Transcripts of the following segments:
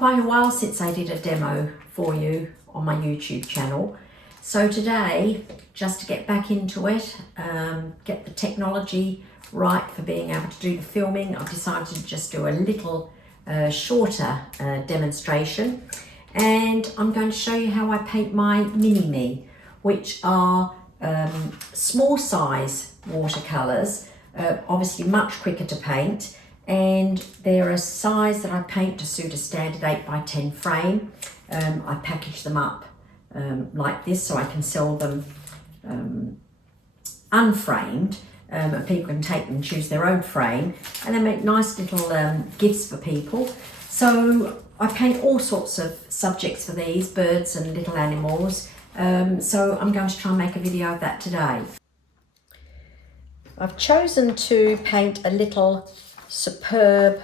quite a while since I did a demo for you on my YouTube channel. So today, just to get back into it, get the technology right for being able to do the filming, I've decided to just do a little shorter demonstration. And I'm going to show you how I paint my mini-me, which are small size watercolours, obviously much quicker to paint. And they're a size that I paint to suit a standard 8x10 frame. I package them up like this so I can sell them unframed, and people can take them and choose their own frame, and they make nice little gifts for people. So I paint all sorts of subjects for these, birds and little animals. So I'm going to try and make a video of that today. I've chosen to paint a little Superb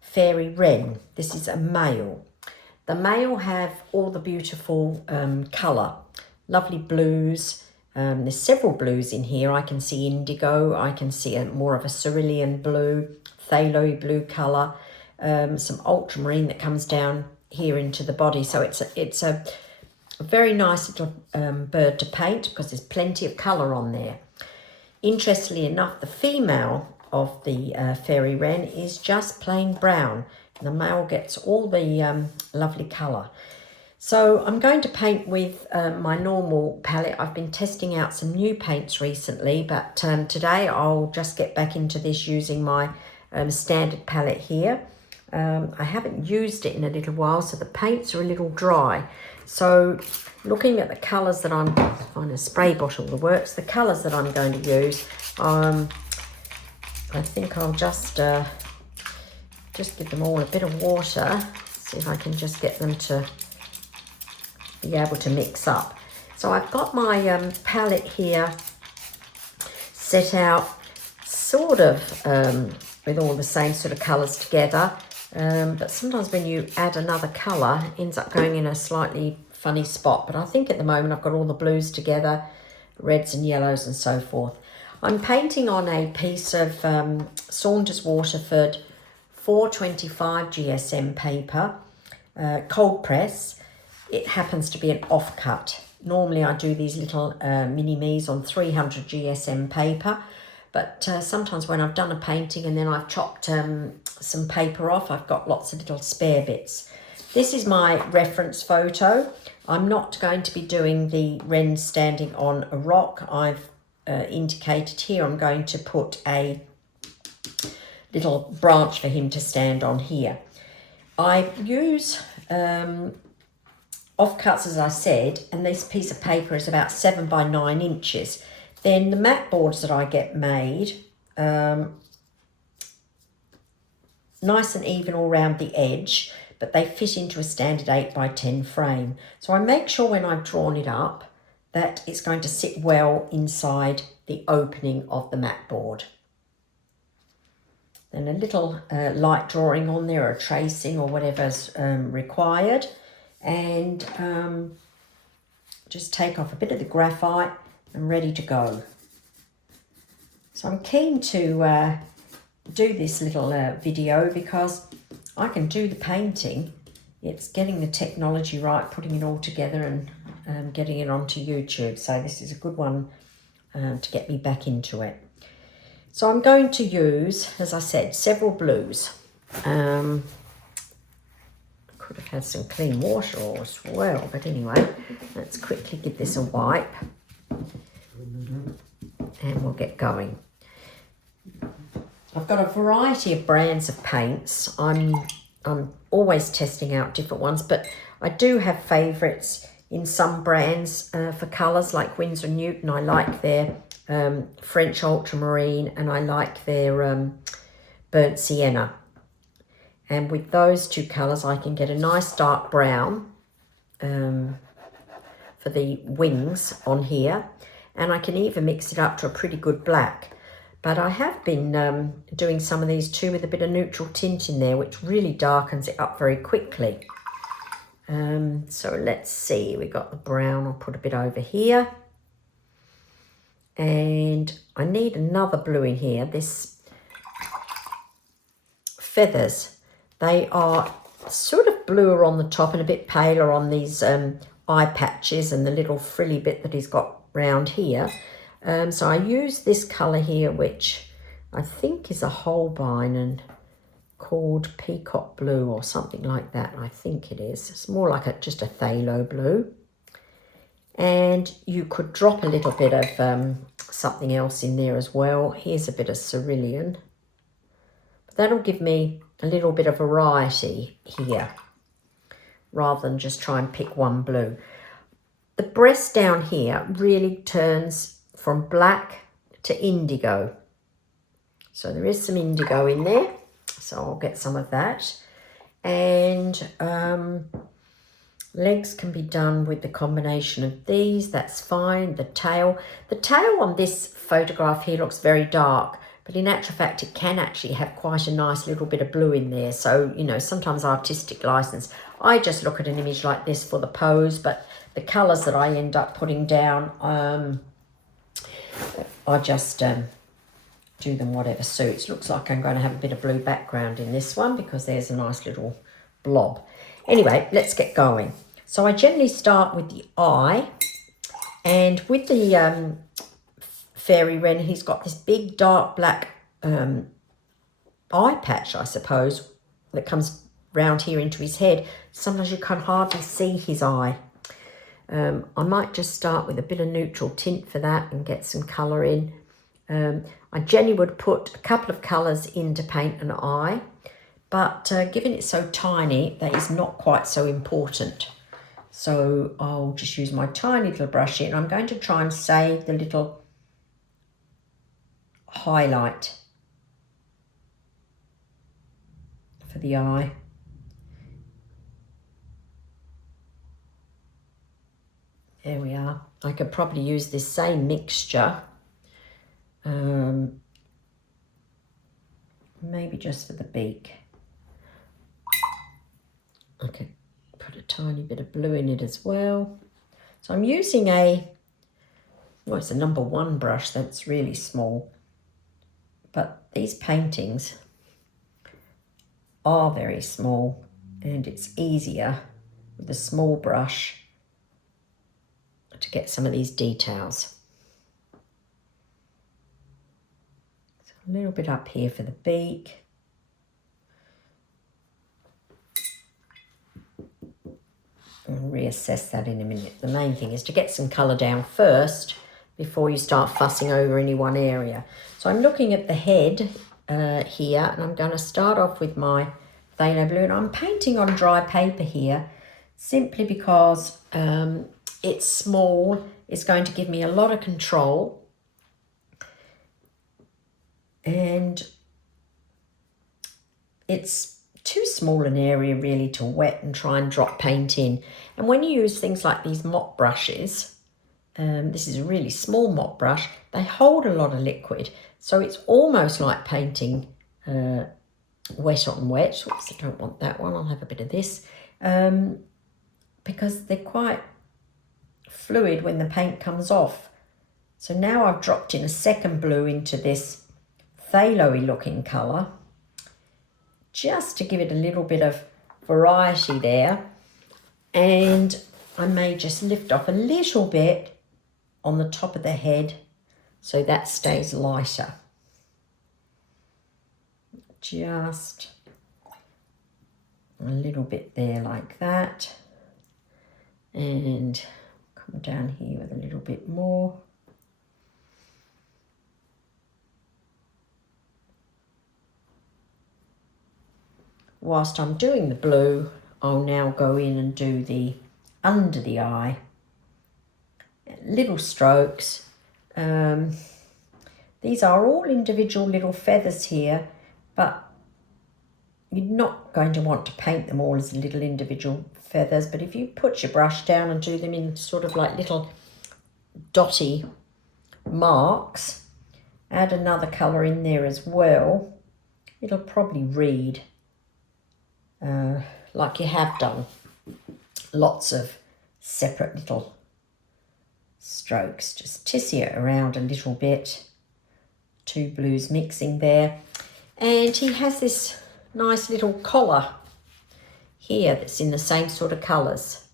Fairy Wren. This is a male. The male have all the beautiful colour, lovely blues. There's several blues in here. I can see indigo, I can see more of a cerulean blue, phthalo blue colour, some ultramarine that comes down here into the body. So it's a very nice little bird to paint because there's plenty of colour on there. Interestingly enough, the female of the fairy wren is just plain brown. The male gets all the lovely colour. So I'm going to paint with my normal palette. I've been testing out some new paints recently, but today I'll just get back into this using my standard palette here. I haven't used it in a little while, so the paints are a little dry. So looking at the colours that I'm, find a spray bottle that works, the colours that I'm going to use, I think I'll just give them all a bit of water, see if I can just get them to be able to mix up. So I've got my palette here set out sort of with all the same sort of colours together, but sometimes when you add another colour it ends up going in a slightly funny spot. But I think at the moment I've got all the blues together, reds and yellows and so forth. I'm painting on a piece of Saunders Waterford 425 GSM paper, cold press. It happens to be an offcut. Normally I do these little mini-me's on 300 GSM paper, but sometimes when I've done a painting and then I've chopped some paper off, I've got lots of little spare bits. This is my reference photo. I'm not going to be doing the wren standing on a rock. I've indicated here I'm going to put a little branch for him to stand on here. I use offcuts, as I said, and this piece of paper is about 7 by 9 inches. Then the mat boards that I get made, nice and even all around the edge, but they fit into a standard 8x10 frame. So I make sure when I've drawn it up that it's going to sit well inside the opening of the mat board. Then a little light drawing on there, or tracing or whatever's required, and just take off a bit of the graphite and ready to go. So I'm keen to do this little video because I can do the painting. It's getting the technology right, putting it all together and getting it onto YouTube. So this is a good one to get me back into it. So I'm going to use, as I said, several blues. Could have had some clean water as well, but anyway, let's quickly give this a wipe and we'll get going. I've got a variety of brands of paints. I'm always testing out different ones, but I do have favourites in some brands for colours, like Winsor & Newton. I like their French Ultramarine, and I like their burnt Sienna. And with those two colours I can get a nice dark brown for the wings on here, and I can even mix it up to a pretty good black. But I have been doing some of these too with a bit of neutral tint in there, which really darkens it up very quickly. So let's see, we got the brown. I'll put a bit over here. And I need another blue in here. This feathers, they are sort of bluer on the top and a bit paler on these eye patches and the little frilly bit that he's got round here. So I use this colour here, which I think is a Holbein and called Peacock Blue or something like that. I think it is. It's more like just a phthalo blue. And you could drop a little bit of something else in there as well. Here's a bit of Cerulean. But that'll give me a little bit of variety here, rather than just try and pick one blue. The breast down here really turns from black to indigo. So there is some indigo in there. So I'll get some of that. And legs can be done with the combination of these. That's fine. The tail on this photograph here looks very dark. But in actual fact, it can actually have quite a nice little bit of blue in there. So, you know, sometimes artistic license. I just look at an image like this for the pose, but the colours that I end up putting down, I just do them whatever suits. Looks like I'm going to have a bit of blue background in this one because there's a nice little blob. Anyway, let's get going. So I generally start with the eye, and with the fairy wren, he's got this big dark black eye patch, I suppose, that comes round here into his head. Sometimes you can hardly see his eye. I might just start with a bit of neutral tint for that and get some colour in. I generally would put a couple of colours in to paint an eye, but given it's so tiny, that is not quite so important. So I'll just use my tiny little brush here, and I'm going to try and save the little highlight for the eye. There we are. I could probably use this same mixture, maybe just for the beak. I could put a tiny bit of blue in it as well. So I'm using it's a number 1 brush that's really small. But these paintings are very small, and it's easier with a small brush to get some of these details. So a little bit up here for the beak. And reassess that in a minute. The main thing is to get some colour down first before you start fussing over any one area. So I'm looking at the head here, and I'm going to start off with my phthalo blue, and I'm painting on dry paper here simply because it's small. It's going to give me a lot of control, and it's too small an area really to wet and try and drop paint in. And when you use things like these mop brushes, this is a really small mop brush, they hold a lot of liquid, so it's almost like painting wet on wet. Oops, I don't want that one, I'll have a bit of this, because they're quite fluid when the paint comes off. So now I've dropped in a second blue into this phthalo-y looking colour, just to give it a little bit of variety there. And I may just lift off a little bit on the top of the head so that stays lighter. Just a little bit there like that, and come down here with a little bit more. Whilst I'm doing the blue, I'll now go in and do the under the eye. Little strokes. These are all individual little feathers here, but you're not going to want to paint them all as little individual feathers. But if you put your brush down and do them in sort of like little dotty marks, add another colour in there as well, it'll probably read like you have done. Lots of separate little strokes. Just tissue it around a little bit. Two blues mixing there. And he has this nice little collar here that's in the same sort of colours.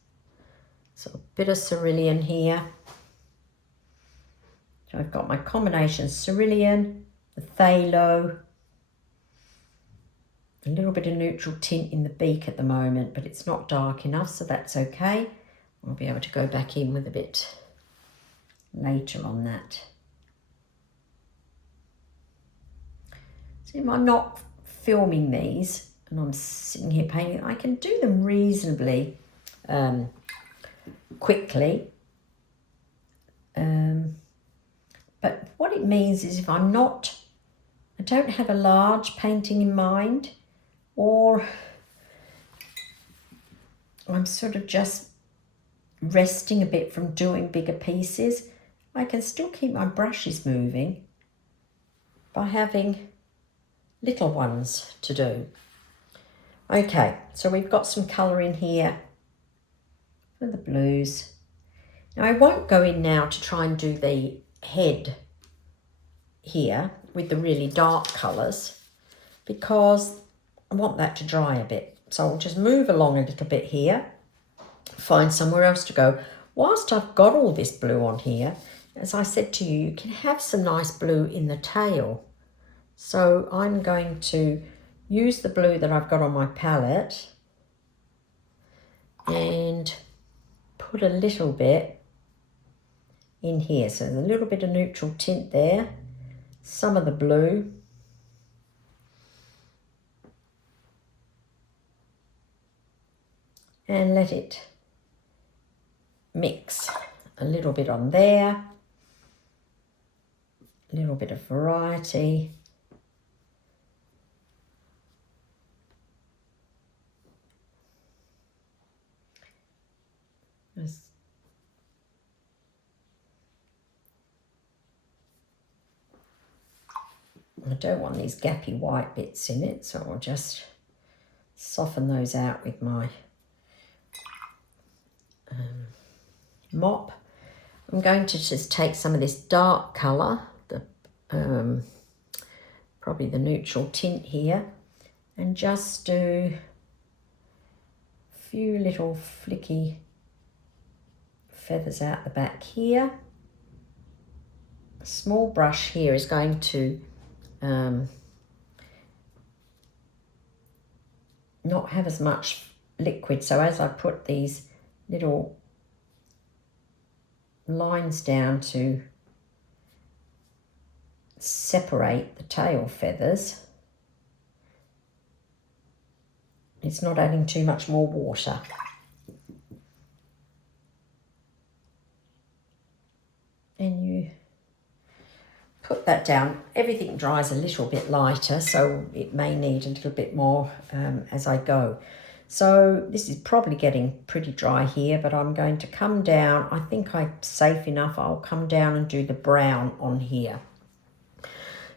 So a bit of cerulean here. So I've got my combination cerulean, the phthalo, a little bit of neutral tint in the beak at the moment, but it's not dark enough, so that's okay. I'll be able to go back in with a bit later on that. See, if I'm not filming these and I'm sitting here painting, I can do them reasonably quickly. But what it means is if I don't have a large painting in mind, or I'm sort of just resting a bit from doing bigger pieces, I can still keep my brushes moving by having little ones to do. Okay, so we've got some colour in here for the blues. Now I won't go in now to try and do the head here with the really dark colours because I want that to dry a bit. So I'll just move along a little bit here, find somewhere else to go. Whilst I've got all this blue on here, as I said to you, you can have some nice blue in the tail. So I'm going to use the blue that I've got on my palette and put a little bit in here. So there's a little bit of neutral tint there, some of the blue. And let it mix a little bit on there, a little bit of variety. I don't want these gappy white bits in it, so I'll just soften those out with my mop. I'm going to just take some of this dark colour, the probably the neutral tint here, and just do a few little flicky feathers out the back here. A small brush here is going to not have as much liquid, so as I put these little lines down to separate the tail feathers, it's not adding too much more water. And you put that down. Everything dries a little bit lighter, so it may need a little bit more as I go. So this is probably getting pretty dry here, but I'm going to come down. I think I'm safe enough. I'll come down and do the brown on here.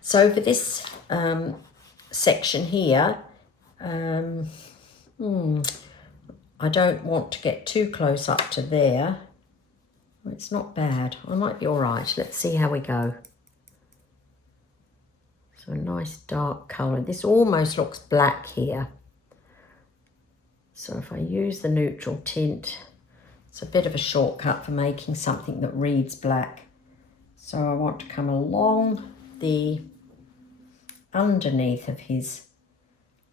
So for this section here, I don't want to get too close up to there. It's not bad. I might be all right. Let's see how we go. So a nice dark colour. This almost looks black here. So if I use the neutral tint, it's a bit of a shortcut for making something that reads black. So I want to come along the underneath of his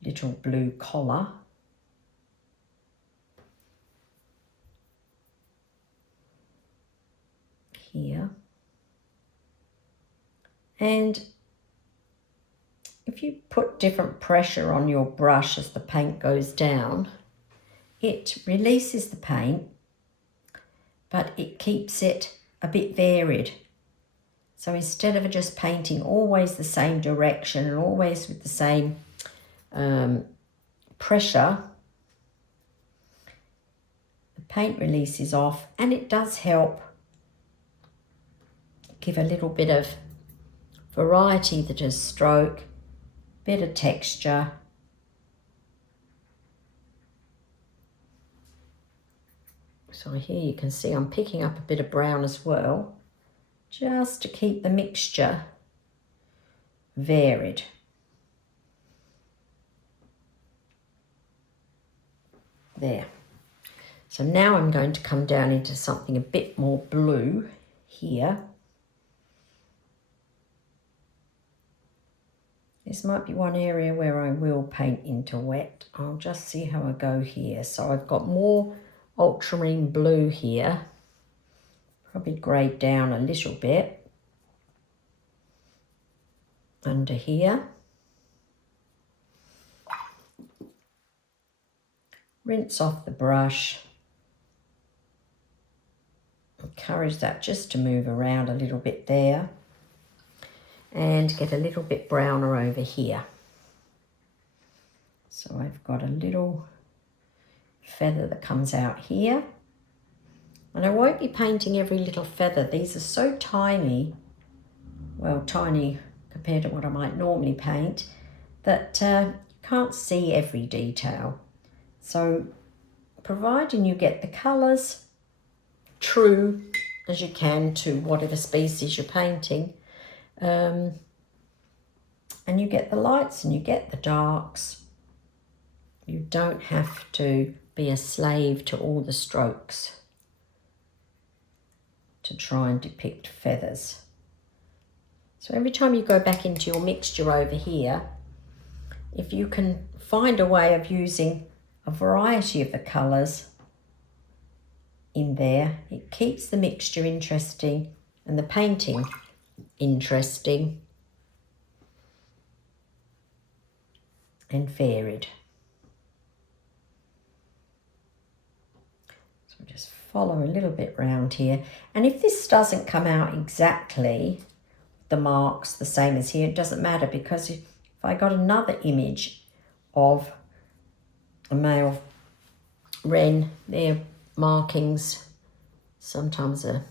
little blue collar. Here. And if you put different pressure on your brush as the paint goes down, it releases the paint, but it keeps it a bit varied. So instead of just painting always the same direction and always with the same pressure, the paint releases off, and it does help give a little bit of variety to the stroke, bit of texture. So here you can see I'm picking up a bit of brown as well, just to keep the mixture varied. There. So now I'm going to come down into something a bit more blue here. This might be one area where I will paint into wet. I'll just see how I go here. So I've got more ultramarine blue here. Probably greyed down a little bit. Under here. Rinse off the brush. Encourage that just to move around a little bit there. And get a little bit browner over here. So I've got a little feather that comes out here. And I won't be painting every little feather. These are so tiny, well, tiny compared to what I might normally paint, that you can't see every detail. So providing you get the colours true as you can to whatever species you're painting, and you get the lights and you get the darks, you don't have to be a slave to all the strokes to try and depict feathers. So every time you go back into your mixture over here, if you can find a way of using a variety of the colours in there, it keeps the mixture interesting and the painting interesting and varied. So just follow a little bit round here, and if this doesn't come out exactly the marks the same as here, it doesn't matter, because if I got another image of a male wren, their markings sometimes are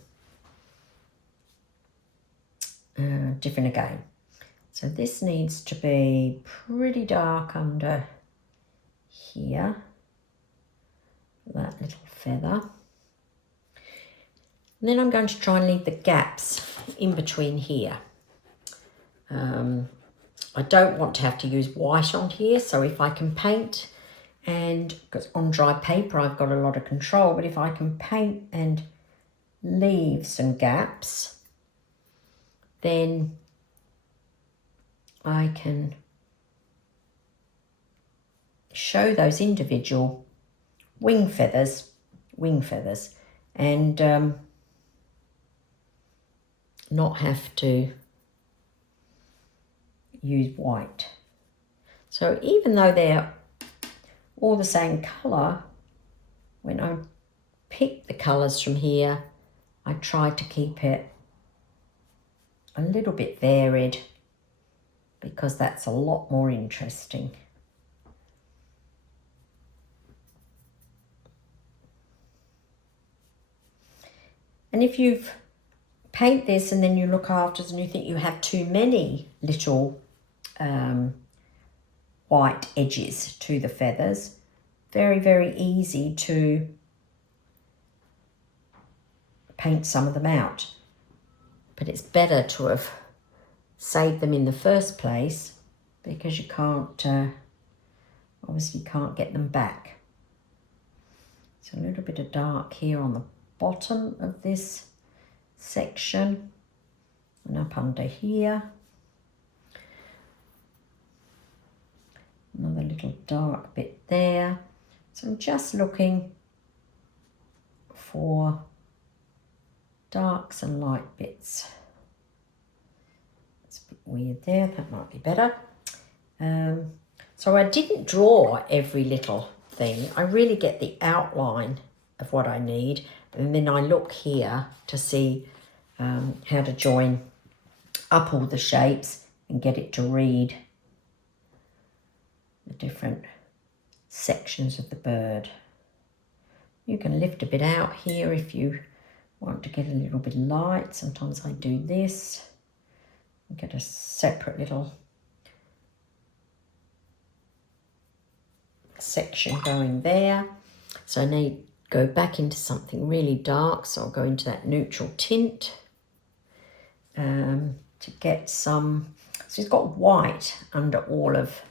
different again. So this needs to be pretty dark under here, that little feather. And then I'm going to try and leave the gaps in between here. I don't want to have to use white on here, so if I can paint, and because on dry paper I've got a lot of control, but if I can paint and leave some gaps, then I can show those individual wing feathers, and not have to use white. So even though they're all the same colour, when I pick the colours from here, I try to keep it a little bit varied, because that's a lot more interesting. And if you've paint this and then you look afterwards and you think you have too many little white edges to the feathers, very, very easy to paint some of them out. But it's better to have saved them in the first place, because you can't, obviously can't get them back. So a little bit of dark here on the bottom of this section and up under here. Another little dark bit there. So I'm just looking for darks and light bits. That's a bit weird there, that might be better. So I didn't draw every little thing. I really get the outline of what I need, and then I look here to see how to join up all the shapes and get it to read the different sections of the bird. You can lift a bit out here if you want to get a little bit light. Sometimes I do this and get a separate little section going there. So I need to go back into something really dark, so I'll go into that neutral tint to get some. So it's got white under all of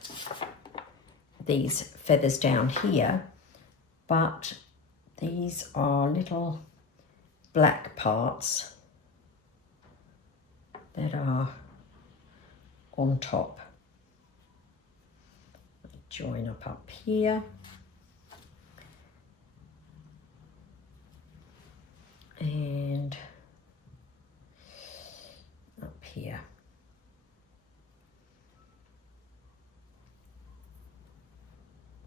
these feathers down here, but these are little black parts that are on top. Join up here. And up here.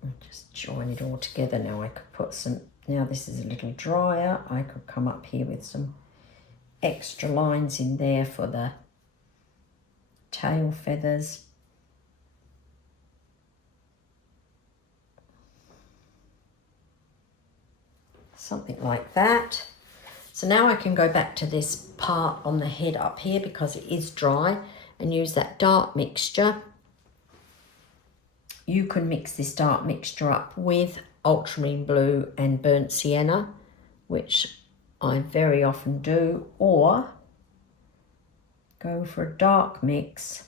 I'll just join it all together now. I could put some, now this is a little drier, I could come up here with some extra lines in there for the tail feathers. Something like that. So now I can go back to this part on the head up here because it is dry and use that dark mixture. You can mix this dark mixture up with ultramarine blue and burnt sienna, which I very often do, or go for a dark mix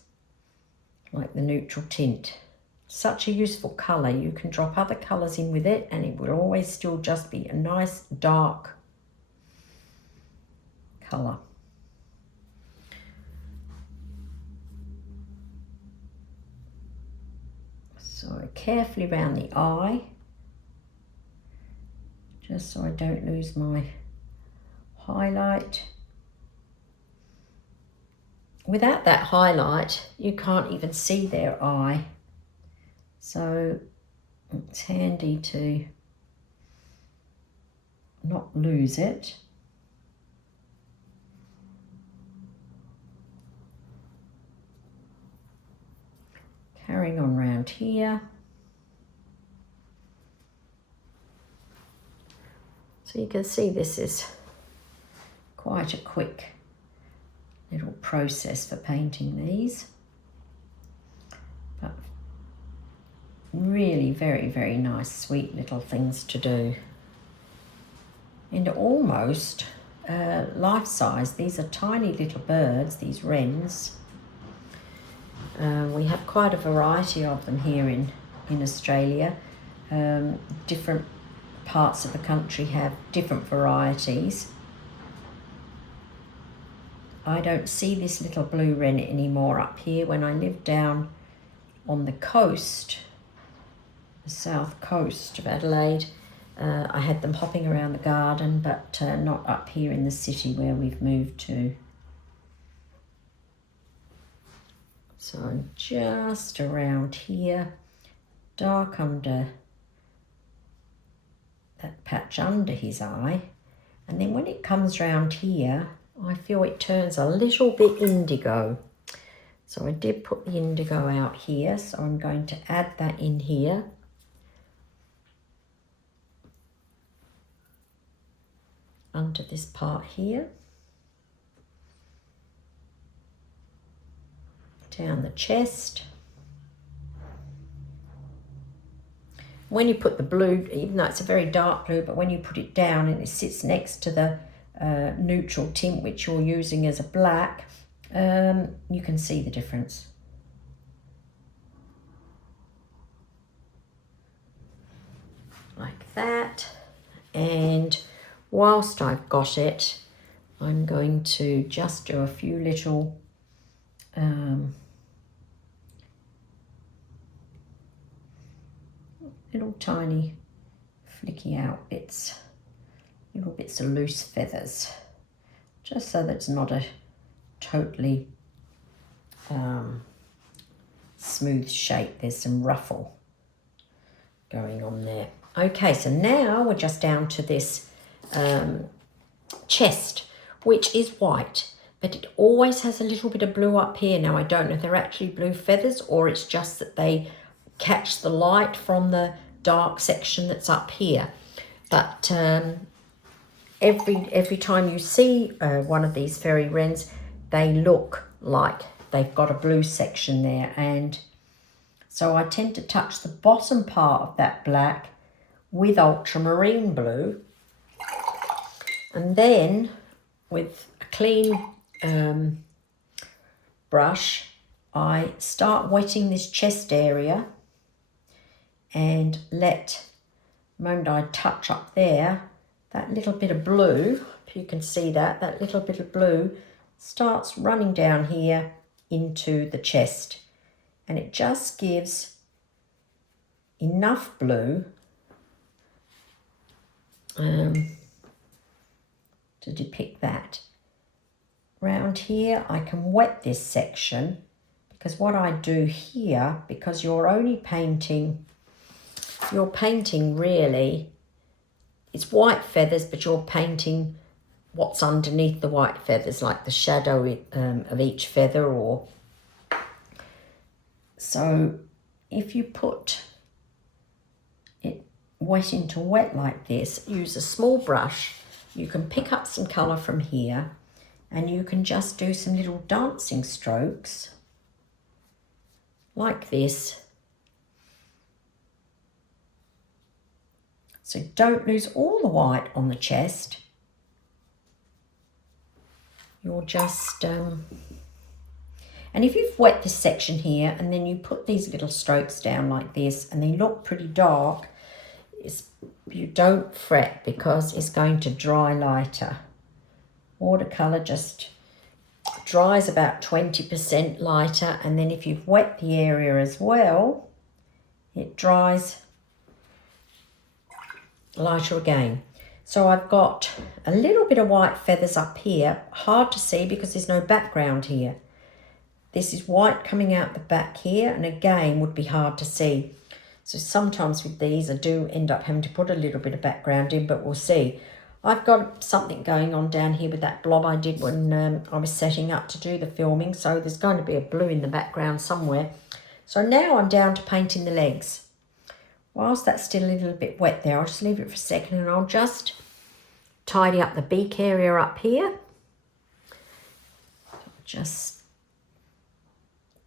like the neutral tint. Such a useful colour. You can drop other colours in with it and it will always still just be a nice dark colour. So carefully around the eye, just so I don't lose my highlight. Without that highlight, you can't even see their eye. So it's handy to not lose it. Carrying on round here. So you can see this is quite a quick little process for painting these. But really very, very nice, sweet little things to do. And almost life size. These are tiny little birds, these wrens. We have quite a variety of them here in Australia. Different parts of the country have different varieties. I don't see this little blue wren anymore up here. When I lived down on the coast, the south coast of Adelaide, I had them hopping around the garden, but not up here in the city where we've moved to. So just around here, dark under that patch under his eye. And then when it comes round here, I feel it turns a little bit indigo. So I did put the indigo out here, so I'm going to add that in here. Under this part here. Down the chest. When you put the blue, even though it's a very dark blue, but when you put it down and it sits next to the neutral tint which you're using as a black, you can see the difference. Like that. And whilst I've got it, I'm going to just do a few little little tiny flicky out bits, little bits of loose feathers, just so that it's not a totally smooth shape. There's some ruffle going on there. Okay, so now we're just down to this chest, which is white, but it always has a little bit of blue up here. Now I don't know if they're actually blue feathers or it's just that they catch the light from the dark section that's up here. But every time you see one of these fairy wrens, they look like they've got a blue section there. And so I tend to touch the bottom part of that black with ultramarine blue. And then with a clean brush, I start wetting this chest area and let the moment I touch up there, that little bit of blue, if you can see that, that little bit of blue starts running down here into the chest. And it just gives enough blue to depict that. Round here, I can wet this section, because what I do here, because you're painting really, it's white feathers, but you're painting what's underneath the white feathers, like the shadow of each feather. Or so if you put it wet into wet like this, use a small brush, you can pick up some colour from here, and you can just do some little dancing strokes like this. So don't lose all the white on the chest. You're just, and if you've wet this section here and then you put these little strokes down like this and they look pretty dark, you don't fret, because it's going to dry lighter. Watercolour just dries about 20% lighter, and then if you've wet the area as well, it dries lighter again. So I've got a little bit of white feathers up here, hard to see because there's no background here. This is white coming out the back here, and again would be hard to see. So sometimes with these I do end up having to put a little bit of background in, but we'll see. I've got something going on down here with that blob I did when I was setting up to do the filming, so there's going to be a blue in the background somewhere. So now I'm down to painting the legs. Whilst that's still a little bit wet there, I'll just leave it for a second and I'll just tidy up the beak area up here. Just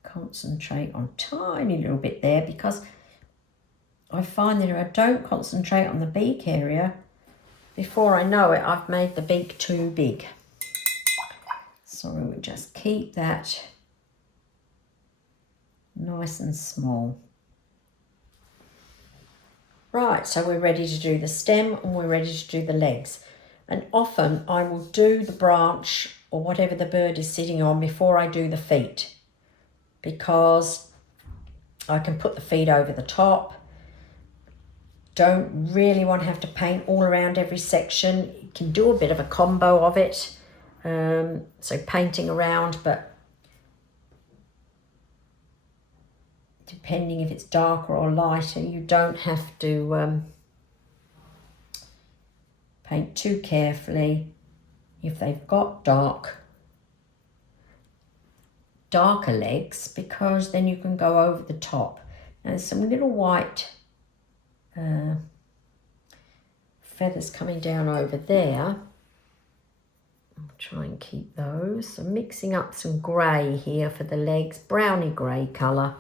concentrate on a tiny little bit there, because I find that if I don't concentrate on the beak area, before I know it, I've made the beak too big. So we'll just keep that nice and small. Right, so we're ready to do the stem and we're ready to do the legs. And often I will do the branch or whatever the bird is sitting on before I do the feet, because I can put the feet over the top. Don't really want to have to paint all around every section. You can do a bit of a combo of it, so painting around, but depending if it's darker or lighter, you don't have to paint too carefully. If they've got darker legs, because then you can go over the top. Now there's some little white feathers coming down over there. I'll try and keep those. So mixing up some grey here for the legs, browny grey colour.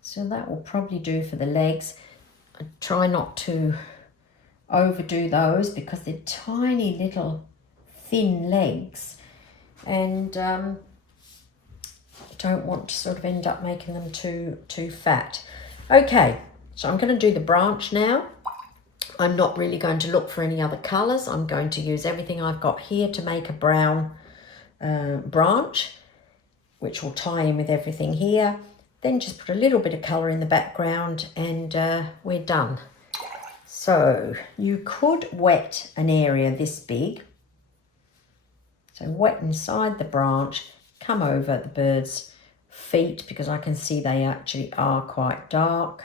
So that will probably do for the legs. I try not to overdo those because they're tiny little thin legs, and don't want to sort of end up making them too fat. Okay, so I'm going to do the branch now. I'm not really going to look for any other colours. I'm going to use everything I've got here to make a brown branch, which will tie in with everything here. Then just put a little bit of colour in the background and we're done. So you could wet an area this big. So wet inside the branch, come over the bird's feet, because I can see they actually are quite dark.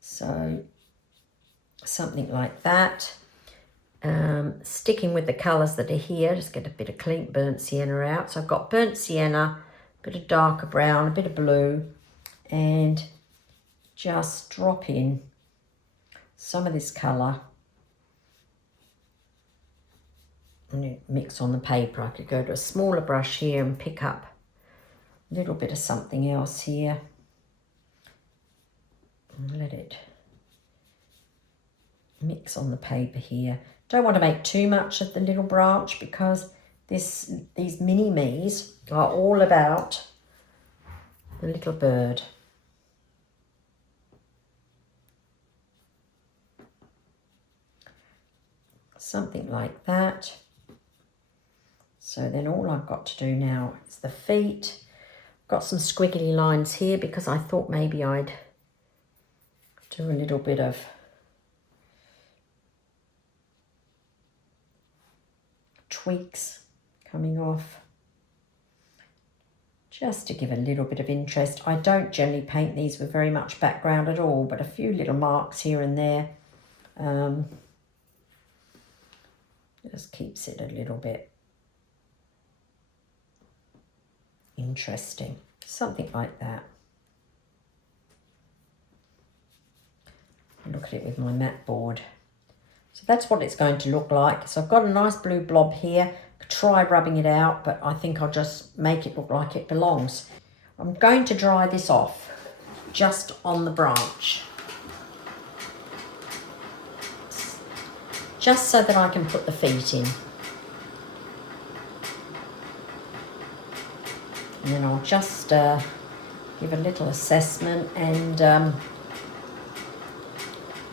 So something like that. Sticking with the colours that are here, just get a bit of clean burnt sienna out. So I've got burnt sienna, a bit of darker brown, a bit of blue, and just drop in some of this colour and mix on the paper. I could go to a smaller brush here and pick up a little bit of something else here and let it mix on the paper here. Don't want to make too much of the little branch because these mini-me's are all about the little bird. Something like that. So then all I've got to do now is the feet. Got some squiggly lines here because I thought maybe I'd do a little bit of tweaks coming off, just to give a little bit of interest. I don't generally paint these with very much background at all, but a few little marks here and there just keeps it a little bit interesting. Something like that. Look at it with my mat board. So that's what it's going to look like. So I've got a nice blue blob here. Could try rubbing it out, but I think I'll just make it look like it belongs. I'm going to dry this off just on the branch, just so that I can put the feet in. And then I'll just give a little assessment and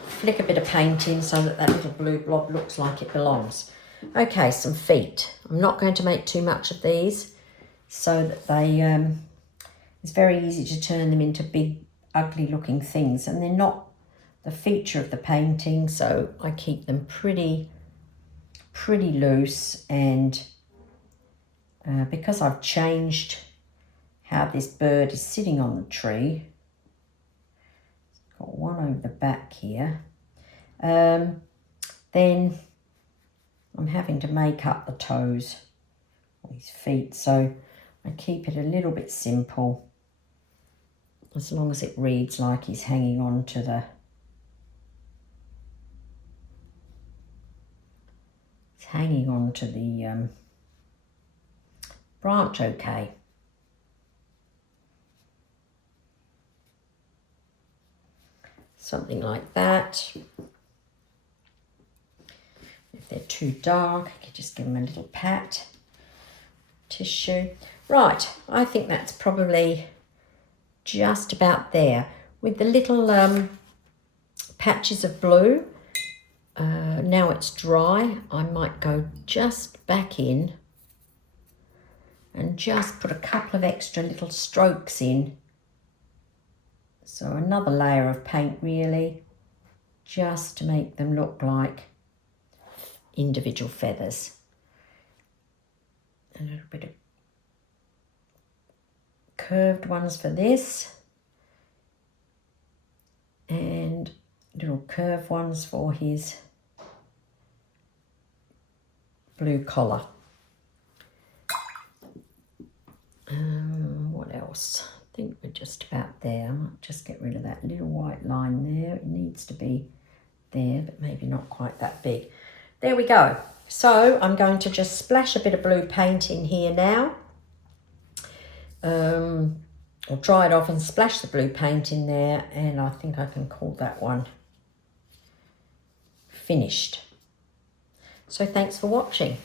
flick a bit of paint in so that that little blue blob looks like it belongs. Okay, some feet. I'm not going to make too much of these so that they, it's very easy to turn them into big, ugly looking things, and they're not the feature of the painting, so I keep them pretty loose. And because I've changed how this bird is sitting on the tree, got one over the back here, then I'm having to make up the toes on his feet, so I keep it a little bit simple, as long as it reads like he's hanging on to the branch. Okay. Something like that. If they're too dark, I could just give them a little pat. Tissue. Right, I think that's probably just about there. With the little patches of blue, now it's dry, I might go just back in and just put a couple of extra little strokes in. So another layer of paint really, just to make them look like individual feathers. A little bit of curved ones for this, and little curved ones for his blue collar. What else? I think we're just about there. I might just get rid of that little white line there. It needs to be there, but maybe not quite that big. There we go. So I'm going to just splash a bit of blue paint in here now. I'll dry it off and splash the blue paint in there, and I think I can call that one finished. So thanks for watching.